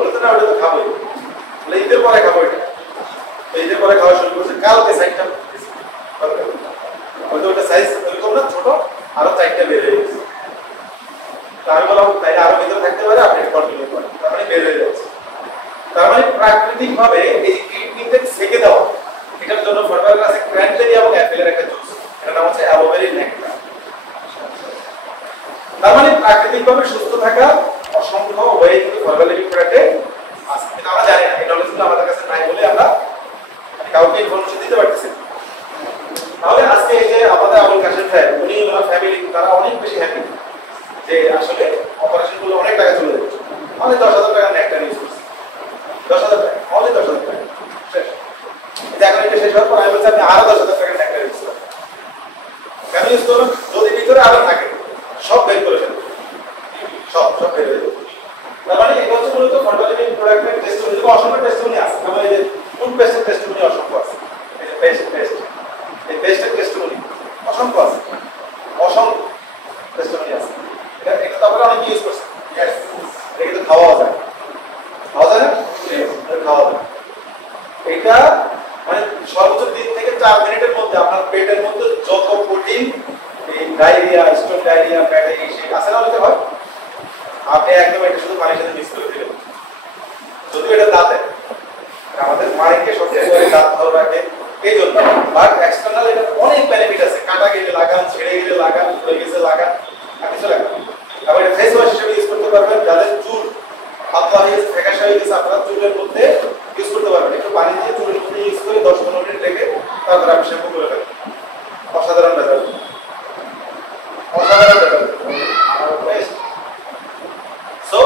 বলতে না ওটা তো খাবোই, বলে ঈদের পরে খাবো, এটা ঈদের পরে খাওয়া শুরু করছে। কালকে সাইডটা হয়তো ওটা সাইজ এরকম না, ছোট, আরো 4টা বের হয়ে গেছে। আমি বললাম তাইলে আরো ভিতরে থাকতে পারে, আপনি কন্টিনিউ করেন। তার মানে বের হয়ে যাচ্ছে। তার মানে প্রাকৃতিক ভাবে এই কিডনিতে সেকে দেওয়া, এটার জন্য ফরমালিন আছে ক্র্যানবেরি এবং অ্যাপেলের একটা জুস, এটার নাম হচ্ছে অ্যালোভেরি নেকটার। তার মানে প্রাকৃতিক ভাবে সুস্থ থাকা অসংখ্য ওয়ে কিন্তু ফরমালিন প্রোডাক্টে আছে, কিন্তু আমরা জানি না, এই নলেজগুলো আমাদের কাছে নাই বলে আমরা কাউকে ইনফরমেশন দিতে পারতেছি না। তাহলে আজকে এই যে আমাদের আবুল কাশেম সাহেব, উনি ওনার ফ্যামিলি তারা অনেক বেশি হ্যাপি যে আসলে অপারেশন গুলো অনেক টাকা চলে যাচ্ছে। অনেক 10,000 টাকা নেকটার ইউজ করছে, 10,000 টাকা, অনেক 10,000 টাকা শেষ। এখন এটা শেষ হওয়ার পর আমি বলছি আপনি আরো 10,000 টাকা নেকটার ইউজ করেন। কেন ইউজ করবেন? যদি ভিতরে আরো থাকে সব বের করে ফেলবেন, সব বের হয়ে যাবে। তার মানে এটা হচ্ছে মূলত ফরমালিন প্রোডাক্টের টেস্টিমনি, অসংখ্য টেস্টিমনি আছে। যেমন এই যে টুথপেস্টের টেস্টিমনি অসংখ্য আছে, এই যে পেস্ট এই পেস্টের টেস্টিমনি অসংখ্য আছে, অসংখ্য টেস্টিমনি আছে। এটা তো আপনারা অনেক ইউজ করছেন। ইয়েস, এটা কিন্তু খাওয়া যায় না? খাওয়া যায়। এটা মানে সর্বোচ্চ 3 থেকে 4 মিনিটের মধ্যে আপনার পেটের মধ্যে যত প্রোটিন, এই ডায়রিয়া, স্টোন ডায়রিয়া, পেটে এসে আসে না হতে হয়, আপনি একদম এটা শুধু পানির সাথে মিক্স করে দিলেন। যদিও এটা দাঁতে, আমাদের মাড়িকে সবচেয়ে দাঁত ভালো রাখে এই জন্য, বাট এক্সটার্নাল এটা অনেক বেনিফিট আছে। কাটা গেলে লাগান, ছেড়ে গেলে লাগান, হয়ে গেছে লাগান, আর কিছু লাগান। আবার এটা ফেস ওয়াশ হিসেবে ইউজ করতে পারবেন। যাদের চুল পাতলা হয়ে গেছে, ফ্যাকাশে হয়ে গেছে, আপনারা চুলের মধ্যে ইউজ করতে পারবেন। একটু পানি দিয়ে চুলের মধ্যে ইউজ করে 10-15 মিনিট রেখে তারপরে আপনি শ্যাম্পু করে ফেলেন। অসাধারণ রেজাল্ট, অসাধারণ রেজাল্ট। সো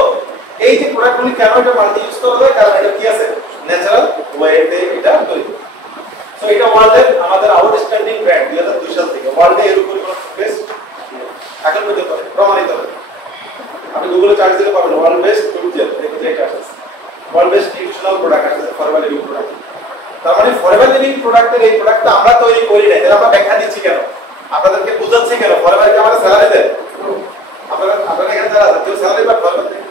এই যে প্রোডাক্টগুলি কেন এটা মাল্টি ইউজ করা যায়, কারণ এটা কি আছে, ন্যাচারাল ওয়েতে এটা তৈরি। সো এটা ওয়ার্ল্ডের আমাদের আউটস্ট্যান্ডিং ব্র্যান্ড 2002 সাল থেকে। ওয়ার্ল্ডে এর উপর কোনো বেস্ট এখন পর্যন্ত প্রমাণিত হয়। আপনি গুগলে সার্চ দিলে পাবেন ওয়ার্ল্ড বেস্ট টুথ জেল, দেখুন যে এটা আছে ওয়ার্ল্ড বেস্ট নিউট্রিশনাল প্রোডাক্ট আছে, ফরএভার লিভিং প্রোডাক্ট। তার মানে ফরএভার লিভিং প্রোডাক্টের এই প্রোডাক্টটা আমরা তৈরি করি না, এর আমরা ব্যাখ্যা দিচ্ছি কেন, আপনাদেরকে বুঝাচ্ছি কেন। ফরএভারকে আমরা স্যালারি দেয়, আপনারা এখানে যারা আছেন কেউ স্যালারি পান ফরএভার থেকে?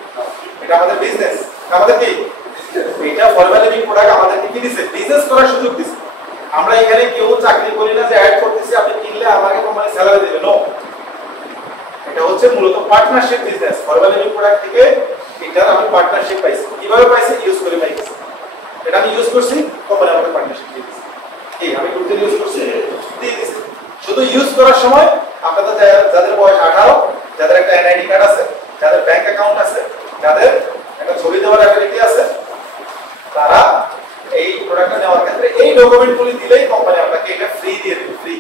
এটা আমাদের বিজনেস, আমাদের কি এটা ফরএভার লিভিং প্রোডাক্ট আমাদেরকে কি দিচ্ছে, বিজনেস করার সুযোগ দিচ্ছে। আমরা এখানে কেউ চাকরি করি না যে অ্যাড করতেছি আপনি কিনলে আমাকে কোম্পানি স্যালারি দেবে, নো। এটা হচ্ছে মূলত partnership business. Forever living product থেকে এটার আমি পার্টনারশিপ পাইছি। কিভাবে পাইছি? ইউজ করে পাইছি। এটা আমি ইউজ করছি, কোম্পানি আমাকে পার্টনারশিপ দিয়ে দিয়েছে। কি আমি করতে ইউজ করছি, দিয়ে দিয়েছে। শুধু ইউজ করার সময় আপনাদের যাদের বয়স 18, যাদের একটা এনআইডি কার্ড আছে, যাদের ব্যাংক অ্যাকাউন্ট আছে, যাদের একটা ছবি দেওয়ার অ্যাবিলিটি আছে, তারা এই প্রোডাক্টটা নেওয়ার ক্ষেত্রে এই ডকুমেন্টগুলি দিলেই কোম্পানি আপনাকে এটা ফ্রি দিয়ে দেবে, ফ্রি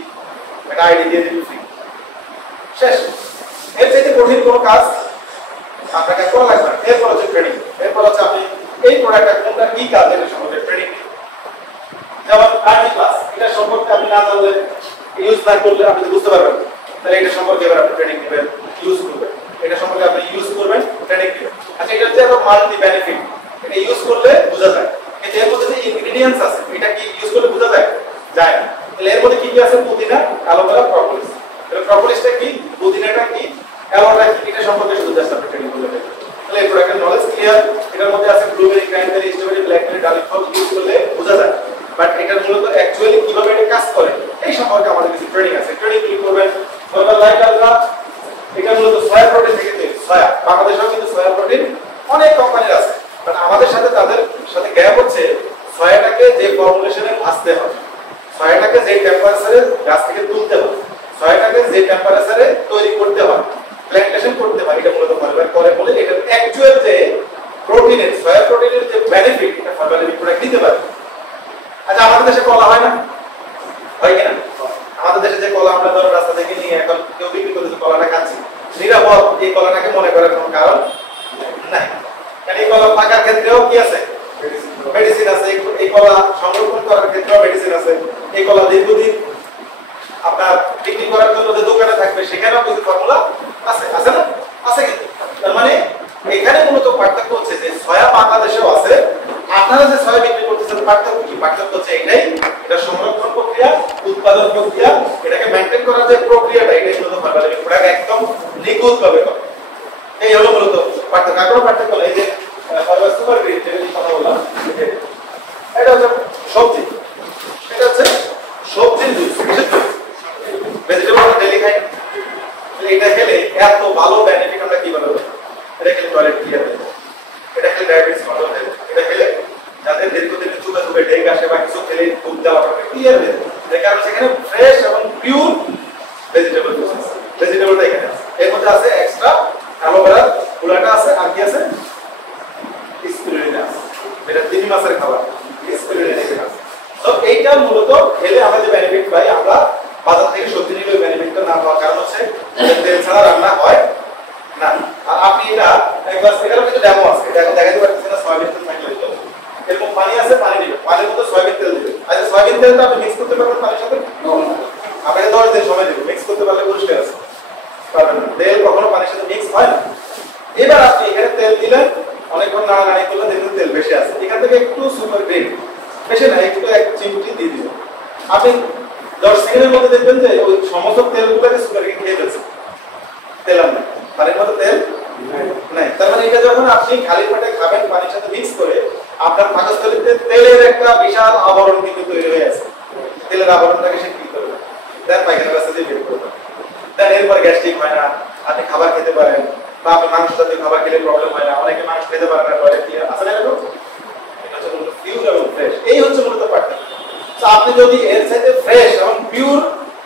একটা আইডি দিয়ে দেবে, ফ্রি। শেষ। এর চাইতে কঠিন কোনো কাজ আপনাকে করা লাগবে না। এরপর হচ্ছে ট্রেনিং। এরপর হচ্ছে আপনি এই প্রোডাক্টটা কোনটা কি কাজ এটা সম্পর্কে ট্রেনিং। যেমন আর্মি ক্লাস, এটা সম্পর্কে আপনি না জানলে, ইউজ না করলে আপনি বুঝতে পারবেন, তাহলে এটা সম্পর্কে এবার আপনি ট্রেনিং নেবেন, ইউজ করবেন। এটা সম্পর্কে আপনি ইউজ করবেন, ট্রেনিং নেবেন। আচ্ছা, এটা হচ্ছে একটা মাল্টি বেনিফিট। এটা ইউজ করলে বোঝা যায়। কিন্তু এর মধ্যে যে ইনগ্রেডিয়েন্টস আছে, এটা কি ইউজ করলে বোঝা যায়? যায় না। তাহলে এর মধ্যে কি কি আছে? পুদিনা, অ্যালোভেরা, প্রপোলিস। তাহলে প্রপোলিসটা কি, পুদিনাটা কি, অ্যালোভেরা কি, এটা সম্পর্কে শুধু জাস্ট আপনি ট্রেনিং করলে তাহলে এই প্রোডাক্টের নলেজ ক্লিয়ার। এটার মধ্যে আছে ব্লুবেরি, ক্র্যানবেরি, স্ট্রবেরি, ব্ল্যাকবেরি, ডালিম ফল, ইউজ করলে বোঝা যায়। বাট এটা মূলত অ্যাকচুয়ালি কিভাবে এটা কাজ করে এই সম্পর্কে আমাদের কিছু ট্রেনিং আছে। ট্রেনিং কি করবেন? ফরমাল লাইট আলট্রা, এটা মূলত সয়া প্রোটিন থেকে তৈরি। সয়া, বাংলাদেশেও কিন্তু সয়া প্রোটিন অনেক কোম্পানির আছে, বাট আমাদের সাথে তাদের সাথে গ্যাপ হচ্ছে সয়াটাকে যে ফর্মুলেশনে ভাজতে হয়, সয়াটাকে যে টেম্পারেচারে গাছ থেকে তুলতে হয়, সয়াটাকে যে টেম্পারেচারে তৈরি করতে হয়, প্ল্যান্টেশন করতে হয়, এটা মূলত ফরমাল করে বলে এটা অ্যাকচুয়াল যে প্রোটিনের, সয়া প্রোটিনের যে বেনিফিট, এটা ফরমাল প্রোডাক্ট দিতে পারে। আচ্ছা, আমাদের দেশে কলা হয় না, হয় কিনা? আমাদের দেশে যে কলা আমরা ধরো রাস্তা থেকে নিয়ে এখন কেউ বিক্রি করতেছে, কলাটা খাচ্ছি, নিরাপদ এই কলাটাকে মনে করার কোনো কারণ নাই। কারণ এই কলা পাকার ক্ষেত্রেও কি আছে, মেডিসিন আছে। এই কলা সংরক্ষণ করার ক্ষেত্রেও মেডিসিন আছে। এই কলা দীর্ঘদিন আপনার বিক্রি করার জন্য যে দোকানে থাকবে সেখানেও কিছু ফর্মুলা আছে, আছে না? আছে কিন্তু। তার মানে এখানে মূলত পার্থক্য হচ্ছে যে সয়া বাংলাদেশেও আছে, আপনারা যে সয়া বিক্রি করতেছেন পার্থক্য কি? পার্থক্য হচ্ছে এটাই, এটা সংরক্ষণ প্রক্রিয়া, উৎপাদন প্রক্রিয়া, এটাকে মেইনটেইন করার যে প্রক্রিয়াটা, এটাই মূলত ফরমালিন প্রোডাক্ট একদম নিখুঁতভাবে করে। এই হলো মূলত পার্থক্য। আর কোনো পার্থক্য নেই। যে formal super green, diabetes control health, এটা খেলে যাদের দীর্ঘদিন চুপে চুপে ডেক আসে বা কিছু খেলে খুব দেওয়া ক্লিয়ার হয়ে যায়, কারণ সেখানে ফ্রেশ এবং পিওর ভেজিটেবল ভেজিটেবলটা এখানে আছে। এর মধ্যে আছে এক্সট্রা অ্যালোভেরা গুলাটা আছে, আর কি আছে স্পিরুলিনা আছে, এটা 3 মাসের খাবার স্পিরুলিনা আছে। তো এইটা মূলত খেলে আমরা যে বেনিফিট পাই, আমরা বাজার থেকে সবজি নিলে বেনিফিটটা না পাওয়ার কারণ হচ্ছে তেল ছাড়া রান্না হয় না। আর আপনি এটা একবার সেখানে কিছু ডেমো আছে, এটা এখন দেখাতে পারতেছেন না, সয়াবিন তেল থাকলে হতো এরকম পানি আছে, পানি দিবেন, পানির মধ্যে সয়াবিন তেল দিবেন। আচ্ছা সয়াবিন তেলটা আপনি মিক্স করতে পারবেন পানির সাথে? আপনাকে 10 দিন সময় দিবেন, মিক্স করতে পারলে পরিষ্কার আছে, পারবেন না। তেল কখনো পানির সাথে মিক্স হয় না। এবার আপনি এখানে তেল দিলেন, অনেকক্ষণ নাড়ানাড়ি করলে দেখবেন তেল বেশি আছে, এখান থেকে একটু সুপার গ্রেড বেশি না, একটু 1 চিমটি দিয়ে দিবেন। আপনি 10 সেকেন্ডের মধ্যে দেখবেন যে ওই সমস্ত তেলগুলোকে সুপার গ্রেড খেয়ে ফেলছে, তেল আর নাই, পানির মধ্যে তেল নাই। তার মানে এটা যখন আপনি খালি পেটে খাবেন পানির সাথে মিক্স করে, আপনার পাকস্থলীতে তেলের একটা বিশাল আবরণ কিন্তু তৈরি হয়ে আছে, তেলের আবরণটাকে সে কি করবে, দেন পায়খানার রাস্তা দিয়ে বের করবে, দেন এরপর গ্যাস্ট্রিক হয় না, আপনি খাবার খেতে পারেন, বা আপনি মাংস জাতীয় খাবার খেলে প্রবলেম হয় না, অনেকে মাংস খেতে পারে না, টয়লেট দিয়ে আসলে এরকম এটা হচ্ছে মূলত পিওর এবং ফ্রেশ। এই হচ্ছে মূলত পার্থক্য। তো আপনি যদি এর সাথে ফ্রেশ এবং পিওর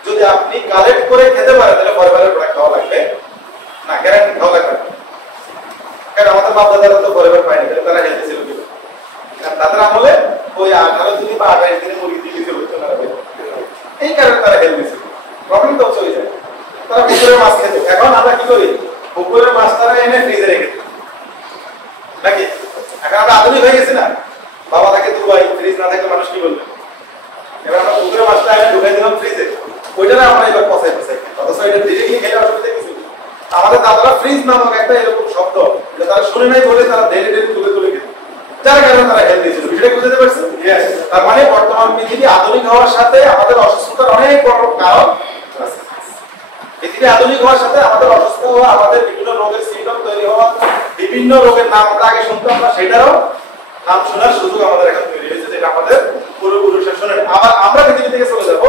যদি আপনি কালেক্ট করে খেতে পারেন, তাহলে পরিবারের প্রোডাক্ট খাওয়া লাগবে না, গ্যারান্টি খাওয়া লাগবে না। কারণ আমাদের বাপ দাদারা তো পরিবার পায়নি, তারা হেলদি ছিল কি, কারণ তাদের আমলে ওই 18 দিন বা 28 দিনে মুরগি দিলি ছিল, এই কারণে তারা হেলদি ছিল। প্রবলেম তো হচ্ছে ওই যায় তারা পুকুরের মাছ খেত। এখন আমরা কি করি, পুকুরের মাছ তারা এনে ফ্রিজে রেখে দিই নাকি, এখন আমরা আধুনিক হয়ে গেছি না, বাবা থাকে দুবাই, ফ্রিজ না থাকলে মানুষ কি বলবে, এবার আমরা পুকুরের মাছটা এনে ঢুকাই দিলাম ফ্রিজে, ওইটা আমরা এবার পচাই পচাই, অথচ এটা ধীরে গিয়ে খেলে অসুবিধা কিছু। আমাদের দাদারা ফ্রিজ নামক একটা এরকম শব্দ তারা শুনে নাই বলে তারা ধীরে ধীরে তুলে তুলে খেত, যার কারণে তারা হেলদি ছিল। বিষয়টা বুঝতে পারছেন? তার মানে বর্তমান পৃথিবী আধুনিক হওয়ার সাথে আমাদের অসুস্থতার অনেক বড় কারণ আছে। পৃথিবী আধুনিক হওয়ার সাথে আমাদের অসুস্থ হওয়া, আমাদের বিভিন্ন রোগের সিমটম তৈরি হওয়া, বিভিন্ন রোগের নাম আমরা আগে শুনতাম না, সেটারও নাম শোনার সুযোগ আমাদের এখন তৈরি হয়েছে, যেটা আমাদের পূর্বপুরুষের শোনেন। আবার আমরা পৃথিবী থেকে চলে যাব,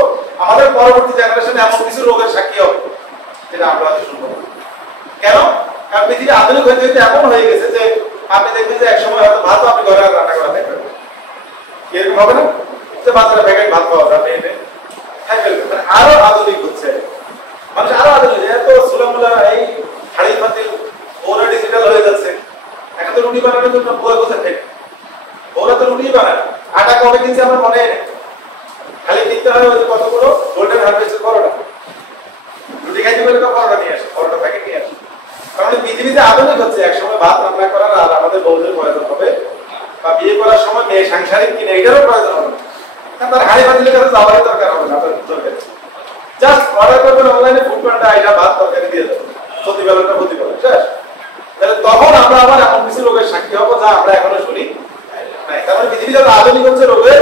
আমাদের পরবর্তী জেনারেশনে এমন কিছু রোগের সাক্ষী হবে যেটা আমরা হয়তো শুনবো না। কেন? কারণ পৃথিবী আধুনিক হইতে হইতে এমন হয়ে গেছে যে আপনি দেখবেন যে একসময় হয়তো ভাত আপনি ঘরে রান্না করা থাকবেন, এরকম হবে না যে বাজারে প্যাকেট ভাত পাওয়া যাবে, খাই ফেলবেন। মানে আরো আধুনিক হচ্ছে মানুষ, আরো আধুনিক, এত সুলামুলা এই হাড়ি পাতিল ওরা ডিজিটাল হয়ে যাচ্ছে। এখন তো রুটি বানানোর জন্য বই বসে থাকে, ওরা তো রুটি বানায়, আটা কবে কিনছে আমার মনে নেই, খালি কিনতে হয় ওই কতগুলো গোল্ডেন হারভেস্টের পরোটা, রুটি খাইতে গেলে তো পরোটা নিয়ে আসে, পরোটা প্যাকেট নিয়ে আসে। কারণ পৃথিবীতে আধুনিক হচ্ছে, একসময় ভাত রান্না করার আর আমাদের বউদের প্রয়োজন হবে, বা বিয়ে করার সময় মেয়ে সাংসারিক কিনে এটারও প্রয়োজন হবে, তার হাড়ি পাতিলের কাছে যাওয়ারই দরকার হবে না, দরকার জাস্ট অর্ডার করবেন অনলাইনে, ফুড পান্ডা আইটা ভাত তরকারি দিয়ে দেবেন, প্রতিবেলাটা প্রতিবেলা শেষ। তাহলে তখন আমরা আবার এমন কিছু রোগের সাক্ষী হবো যা আমরা এখনো শুনি নাই। তার মানে পৃথিবী যত আধুনিক হচ্ছে, রোগের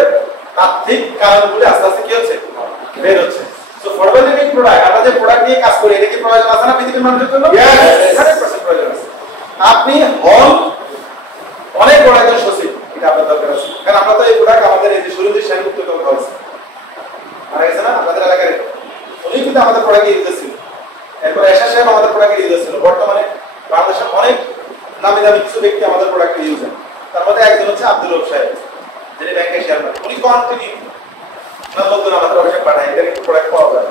তাত্ত্বিক কারণগুলি আস্তে আস্তে কি হচ্ছে, বের হচ্ছে। সো ফরমালিটিক প্রোডাক্ট, আমরা যে প্রোডাক্ট নিয়ে কাজ করি, এটা কি প্রয়োজন আছে না পৃথিবীর মানুষের জন্য? 100% প্রয়োজন আছে। আপনি হল অনেক বড় একজন সচিব, এটা আপনার দরকার আছে, কারণ আমরা তো এই প্রোডাক্ট আমাদের এই যে সুরজিৎ সেনগুপ্ত খাওয়াচ্ছি, মারা গেছে না আপনাদের এলাকায়, উনি কিন্তু আমাদের প্রোডাক্ট ইউজার ছিল। এরপর এশা সাহেব আমাদের প্রোডাক্ট ইউজার ছিল। বর্তমানে বাংলাদেশের অনেক নামি দামি কিছু ব্যক্তি আমাদের প্রোডাক্ট ইউজার, তার মধ্যে একজন হচ্ছে আব্দুল রব সাহেব, যিনি ব্যাংকের চেয়ারম্যান। উনি কন্টিনিউ লোকজন আমাদের অফিসে পাঠায়, এদের একটু প্রোডাক্ট পাওয়া যায়।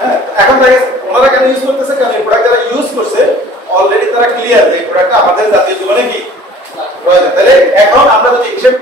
হ্যাঁ, এখন দেখে ওনারা কেন ইউজ করতেছে, কারণ এই প্রোডাক্ট যারা ইউজ করছে অলরেডি তারা ক্লিয়ার যে এই প্রোডাক্টটা আমাদের জাতীয় জীবনে কি প্রয়োজন। তাহলে এখন আমরা যদি হিসেব